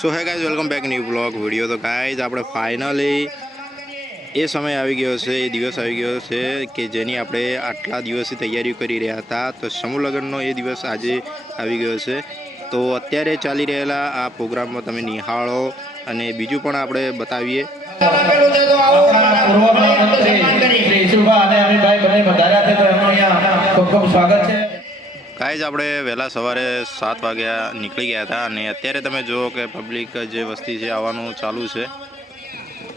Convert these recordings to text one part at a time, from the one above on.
સો hey guys, welcome back new vlog video. તો guys આપણે finally એ સમય આવી ગયો છે, એ દિવસ આવી ગયો છે કે જેની આપણે આટલા દિવસથી તૈયારીઓ કરી રહ્યા હતા। તો સમૂહ લગ્નનો એ દિવસ આજે આવી ગયો છે। તો અત્યારે ચાલી રહેલા આ પ્રોગ્રામમાં તમે નિહાળો અને બીજું પણ આપણે બતાવીએ। ગાઈઝ આપણે વહેલા સવારે 7 વાગ્યા નીકળી ગયા હતા અને અત્યારે તમે જુઓ કે પબ્લિક જે વસ્તી છે આવવાનું ચાલુ છે।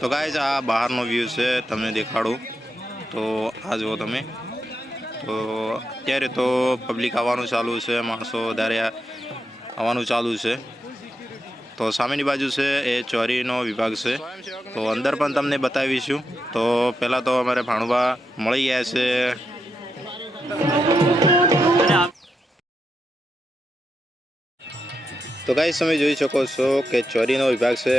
તો ગાઈઝ આ બહારનો વ્યૂ છે, તમને દેખાડું તો આ જુઓ તમે। તો અત્યારે તો પબ્લિક આવવાનું ચાલુ છે, માણસો વધારે આવવાનું ચાલુ છે। તો સામેની બાજુ છે એ ચોરીનો વિભાગ છે, તો અંદર પણ તમને બતાવીશું। તો પહેલાં તો અમારે ભાણુભા મળી ગયા છે। તો ગાઈસ તમે જોઈ શકો છો કે ચોરીનો વિભાગ છે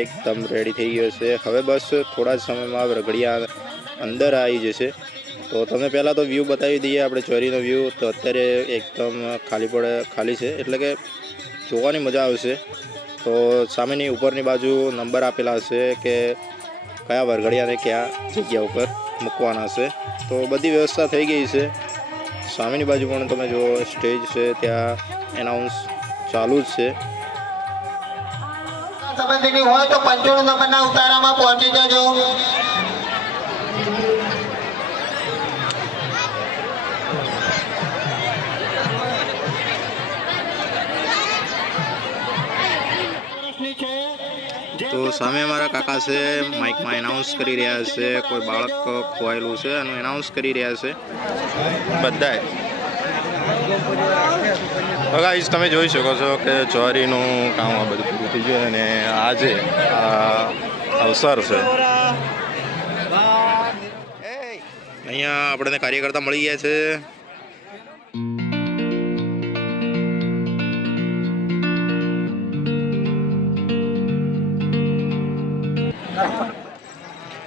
એકદમ રેડી થઈ ગયો છે। હવે બસ થોડા જ સમયમાં રગડિયા અંદર આવી જશે। તો તમને પહેલાં તો વ્યૂ બતાવી દઈએ આપણે ચોરીનો વ્યૂ। તો અત્યારે એકદમ ખાલી છે, એટલે કે જોવાની મજા આવશે। તો સામેની ઉપરની બાજુ નંબર આપેલા છે કે કયા વરઘડિયાને કયા જગ્યા ઉપર મૂકવાના છે। તો બધી વ્યવસ્થા થઈ ગઈ છે। સામેની બાજુ પણ તમે જો સ્ટેજ છે, ત્યાં એનાઉન્સ ચાલુ જ છે। સંબંધીની હોય તો 95 નંબરના ઉતારામાં પહોંચી જજો। તો સામે અમારા કાકા છે, માઇકમાં એનાઉન્સ કરી રહ્યા છે। કોઈ બાળક ખોવાયેલું છે એનું એનાઉન્સ કરી રહ્યા છે બધાએ। તો ગાઈસ તમે જોઈ શકો છો કે ચોરીનું કામ આ બધું પૂરું થઈ ગયું અને આજે આ અવસર છે। અહીંયા આપણને કાર્યકર્તા મળી ગયા છે।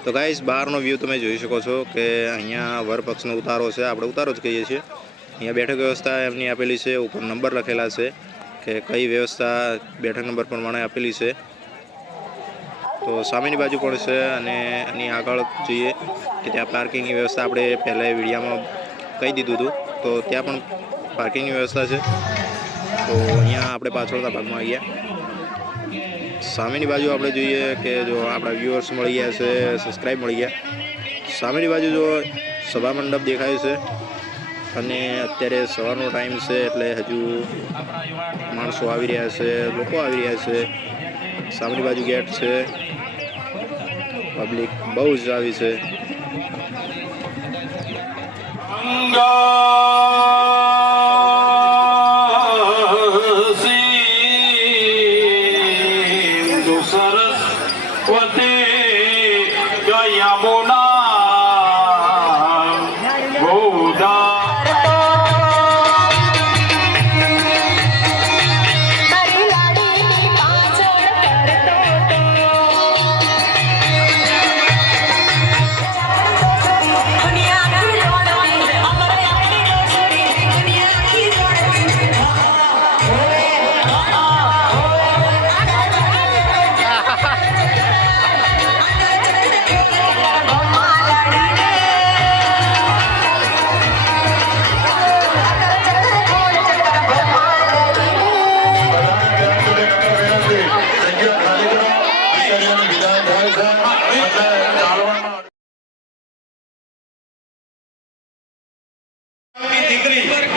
તો ગાઈસ બહારનો વ્યૂ તમે જોઈ શકો છો કે અહીંયા વરપક્ષનો ઉતારો છે, આપણે ઉતારો જ કહીએ છીએ। અહીંયા બેઠક વ્યવસ્થા એમની આપેલી છે, ઉપર નંબર લખેલા છે કે કઈ વ્યવસ્થા બેઠક નંબર પ્રમાણે આપેલી છે। તો સામેની બાજુ પણ છે અને એની આગળ જોઈએ કે ત્યાં પાર્કિંગની વ્યવસ્થા આપણે પહેલાં વિડીયામાં કહી દીધું હતું, તો ત્યાં પણ પાર્કિંગની વ્યવસ્થા છે। તો અહીંયા આપણે પાછળના ભાગમાં આવી ગયા। સામેની બાજુ આપણે જોઈએ કે જો આપણા વ્યુઅર્સ મળી ગયા છે, સબસ્ક્રાઈબ મળી ગયા। સામેની બાજુ જો સભા મંડપ દેખાય છે અને અત્યારે સવારનો ટાઈમ છે એટલે હજુ માણસો આવી રહ્યા છે, લોકો આવી રહ્યા છે। સામેની બાજુ ગેટ છે, પબ્લિક બહુ જ આવી છે।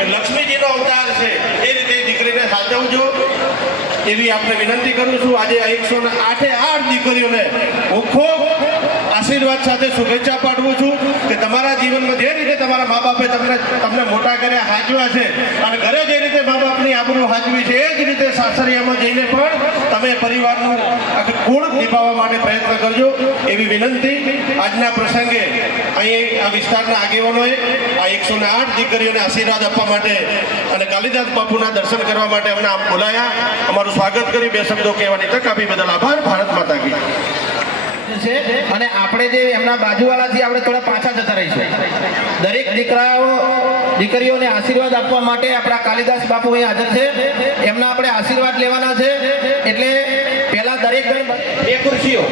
લક્ષ્મીજીનો અવતાર છે, એ રીતે દીકરીને સાચવજો એવી આપણે વિનંતી કરું છું। આજે 108 દીકરીઓને હું ખૂબ આશીર્વાદ સાથે શુભેચ્છા પાઠવું છું કે તમારા જીવનમાં જે રીતે તમારા મા બાપે તમને મોટા કર્યા, હાચવ્યા છે અને ઘરે જે રીતે મા બાપની આબરૂ હાચવી છે, એ જ રીતે સાસરિયામાં જઈને પણ તમે પરિવારનું ગુણ નિભાવવા માટે પ્રયત્ન કરજો એવી વિનંતી આજના પ્રસંગે અહીં આ વિસ્તારના આગેવાનોએ આ 108 દીકરીઓને આશીર્વાદ આપવા માટે અને કાલિદાસ બાપુના દર્શન કરવા માટે અમને આપ બોલાયા। અમારું સ્વાગત કરી 2 શબ્દો કહેવાની તક આપી બદલ આભાર। ભારત માતા કી। અને આપણે જે એમના બાજુવાળાથી આપણે થોડા પાછા જતા રહીશું। દરેક દીકરીઓને આશીર્વાદ આપવા માટે આપણા કાલિદાસ બાપુ અહીં હાજર છે, એમના આપણે આશીર્વાદ લેવાના છે। એટલે 2 ખુરશીઓ,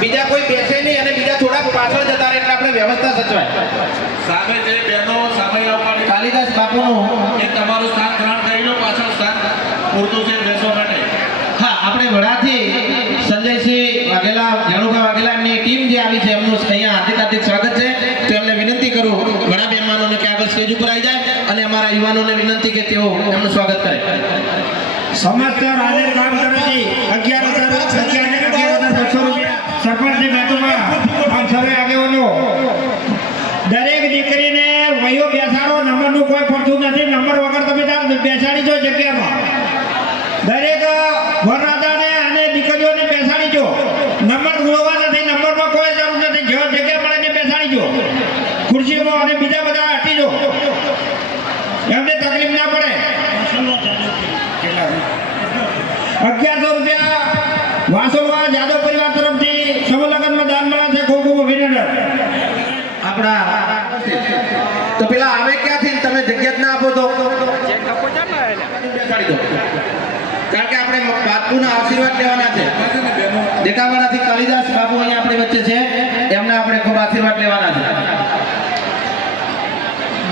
બીજા કોઈ બેસે નહીં અને બીજા થોડાક પાછળ જતા રહે એટલે આપણે વ્યવસ્થા સચવાય. સામે જે બહેનો સામે આવવાની કાલિદાસ બાપુનું એ તમારું સ્થાન ગ્રહણ કરી લો, પાછળ સ્થાન પૂરતું છે બેસવા માટે. હા, આપણે વડાથી સંજયસિંહ વાઘેલા, જાણુભા વાઘેલા એમની ટીમ જે આવી છે એમનું અહીંયા હાર્દિક સ્વાગત છે. તો એમને વિનંતી કરું ઘણા મહેમાનોને કે આગળ સ્ટેજ ઉપર આવી જાય અને અમારા યુવાનોને વિનંતી કે તેઓ એમનું સ્વાગત કરે. સમસ્ત હાજર કામ કમિટી 11,600 રૂપિયા સરપંચની બેઠકમાં આપ સર્વે આગેવાનો દરેક દીકરીને વયો બેસાડો. નંબરનું કોઈ પડતું નથી. નંબર વગર તમે ત્યાં બેસાડી જો જગ્યામાં. દરેક વરરાજાને અને દીકરીઓને બેસાડી જો. નંબર જોવા નથી, નંબરમાં કોઈ જરૂર નથી. જો જગ્યા મળે ને બેસાડી જો ખુરશીમાં અને બીજા બધા હટી જો, એમને તકલીફ ના પડે. 1100 રૂપિયા વાસોવા જાદવ પરિવાર તરફથી સમૂહ લગ્નમાં દાન મળે છે. ખૂબ ખૂબ અભિનંદન. આપણા તો પેલા આવે ક્યાંથી? તમે જગ્યા જ ના આપો તો બેસાડી દો, કારણ કે આપણે બાપુના આશીર્વાદ લેવાના છે. દેખાવાનાથી કાલિદાસ બાપુ અહીંયા આપણી વચ્ચે છે, એમના આપણે ખૂબ આશીર્વાદ લેવાના છે.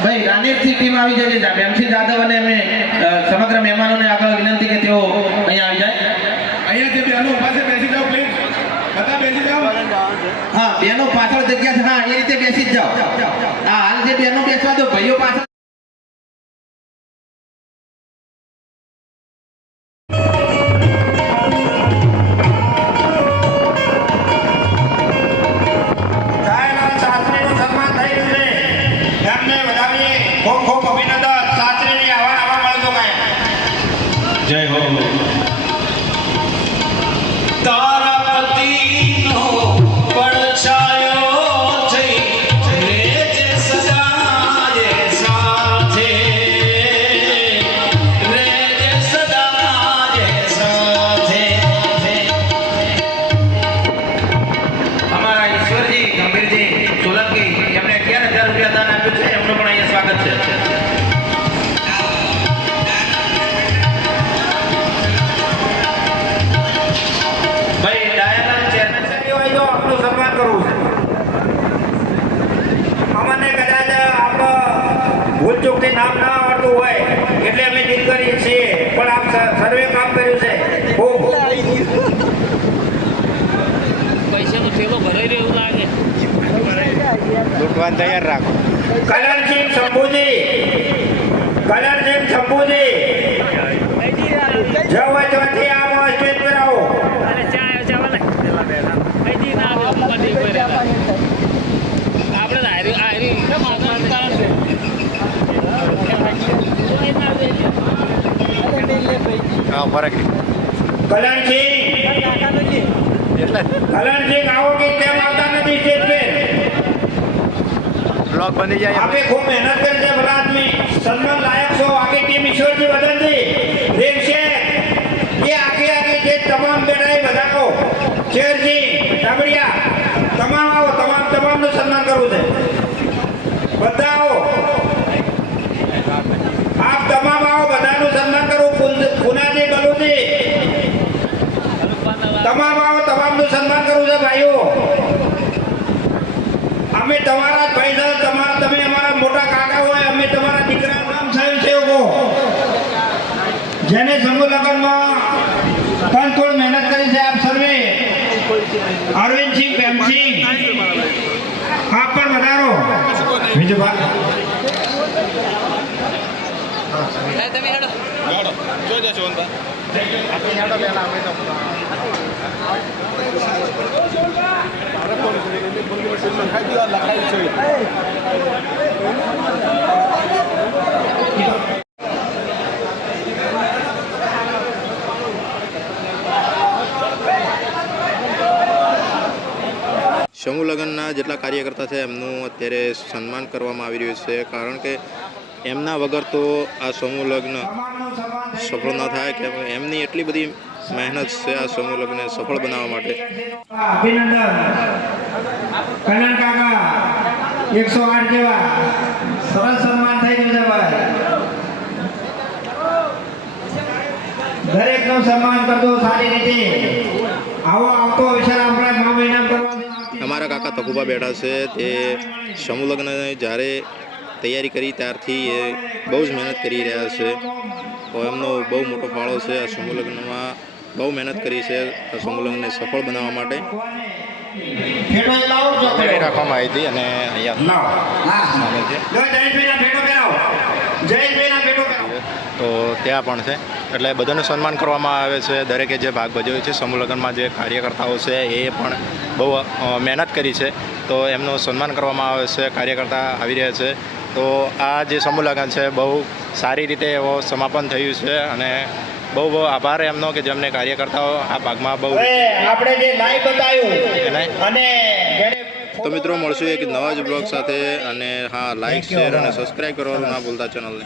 ભાઈ રાણીપથી ટીમ આવી જાય છે, ભેમસિંહ જાદવ અને એમને સમગ્ર મહેમાનોને આગળ વિનંતી કે તેઓ અહીંયા આવી જાય. અહીંયા જે બહેનો પાસે બેસી જાઓ પ્લીઝ, બધા બેસી જાઓ. હા, બહેનો પાછળ જગ્યા છે. હા, એ રીતે બેસી જ જાઓ. હા, હાલ જે બહેનો બેસવા દો, ભાઈઓ પાછળ. ગાયના શાસ્ત્રીનું સન્માન થઈ રહ્યું છે. એમને વધાવીએ. ખૂબ ખૂબ અભિનંદન. શાસ્ત્રીની આવા આવા મળતો ગાય. જય હો. તારા પતિનો પડછાયો થઈ રેજે સદાયે સાથે, રેજે સદાયે સાથે. અમારા ઈશ્વરજી ગંભીરજી સોલંકી એમને 11,000 રૂપિયા દાન આપ્યું છે, એમનું પણ અહીંયા સ્વાગત છે. ભાઈ ડાયાના ચેરમેન સાહેબ હોય તો આપનું સન્માન કરવું છે. અમને કદાચ આપ ભૂલ ચૂકથી નામ ના આવડતું હોય એટલે અમે જીત કરીએ છીએ, પણ આપ સર્વે કામ કર્યું છે. ખૂબ પૈસાનો થેલો ભરાઈ રહ્યો એવું લાગે. લૂંટવાને તૈયાર રાખો. કલ્યાણસિંહ શંભુજી, કલ્યાણસિંહ શંભુજી જો હોય ત્યાંથી આવો, સ્ટેજ પર આવો. અને ચા ચાવલે અહીંથી ના આવે ઉંમરની ઉપર આપણે આયરી માતાનું કારણ છે. હા, ફરક કલ્યાણસિંહ આવો કે કેમ આવતા નથી સ્ટેજ पे? બ્લોક બની જાય. आपने खूब मेहनत कर के बड़ा आदमी सन्मान लायक हो. आगे टीम ईश्वर जी बदल दी रेम से ये आगे आगे जे तमाम बेटा बधा को शेर जी टाबड़िया तमाम आओ, तमाम तमाम નું સન્માન કરવું છે. બધા આવો, આપ તમામ આવો, બધાનું સન્માન કરવું. પુનાજી બલુજી તમામ આવો, તમામનું સન્માન કરવું છે. ભાઈઓ અમે તમારા જ ભાઈ સર, તમે અમારા મોટા કાકા હોય, અમે તમારા દીકરા નામ સ્વયંસેવકો જેને સમૂહ લગ્નમાં તનતોડ મહેનત કરી છે. આપ સર્વે અરવિંદસિંહ, ભેમસિંહ, આપ પણ વધારો. બીજું વાત સમૂહ લગ્નના જેટલા કાર્યકર્તા છે એમનું અત્યારે સન્માન કરવામાં આવી રહ્યું છે, કારણ કે એમના વગર તો આ સમૂહ લગ્ન સફળ ન થાય. કે એમની એટલી બધી મહેનત છે આ સમૂહ લગ્નને સફળ બનાવવા માટે. અભિનંદન. કલ્યાણ કાકા 108 જેવા સરસ સન્માન થઈ ગયું છે ભાઈ. દરેકનું સન્માન કરજો સારી રીતે. આવો આવતો કાકા તકુબા બેઠા છે તે સમૂહ લગ્ન જ્યારે તૈયારી કરી ત્યારથી એ બહુ જ મહેનત કરી રહ્યા છે. તો એમનો બહુ મોટો ફાળો છે આ સમૂહ લગ્નમાં. બહુ મહેનત કરી છે આ સમૂહ લગ્નને સફળ બનાવવા માટે. ફેટો લાવો જો તૈયારી રાખવામાં આવી હતી અને અહીંયા લાવો હા સામે છે જો જયેશભાઈના ફેટો પહેરાવો જયેશભાઈના ફેટો પહેરાવો તો ત્યાં પણ છે. એટલે બધાનું સન્માન કરવામાં આવે છે. દરેકે જે ભાગ ભજવ્યો છે સમૂહ લગ્નમાં જે કાર્યકર્તાઓ છે એ પણ બહુ મહેનત કરી છે. તો એમનું સન્માન કરવામાં આવે છે. કાર્યકર્તા આવી રહ્યા છે. તો આ જે સમૂહ લગ્ન છે બહુ સારી રીતે એવો સમાપન થયું છે અને બહુ બહુ આભાર એમનો કે જેમને કાર્યકર્તાઓ આ ભાગમાં બહુ હવે આપણે જે લાઈવ બતાવ્યું એને અને જેને તો મિત્રો મળશું એક નવા જ બ્લોગ સાથે. અને હા, લાઈક શેર અને સબસ્ક્રાઈબ કરવાનું ના ભૂલતા ચેનલને.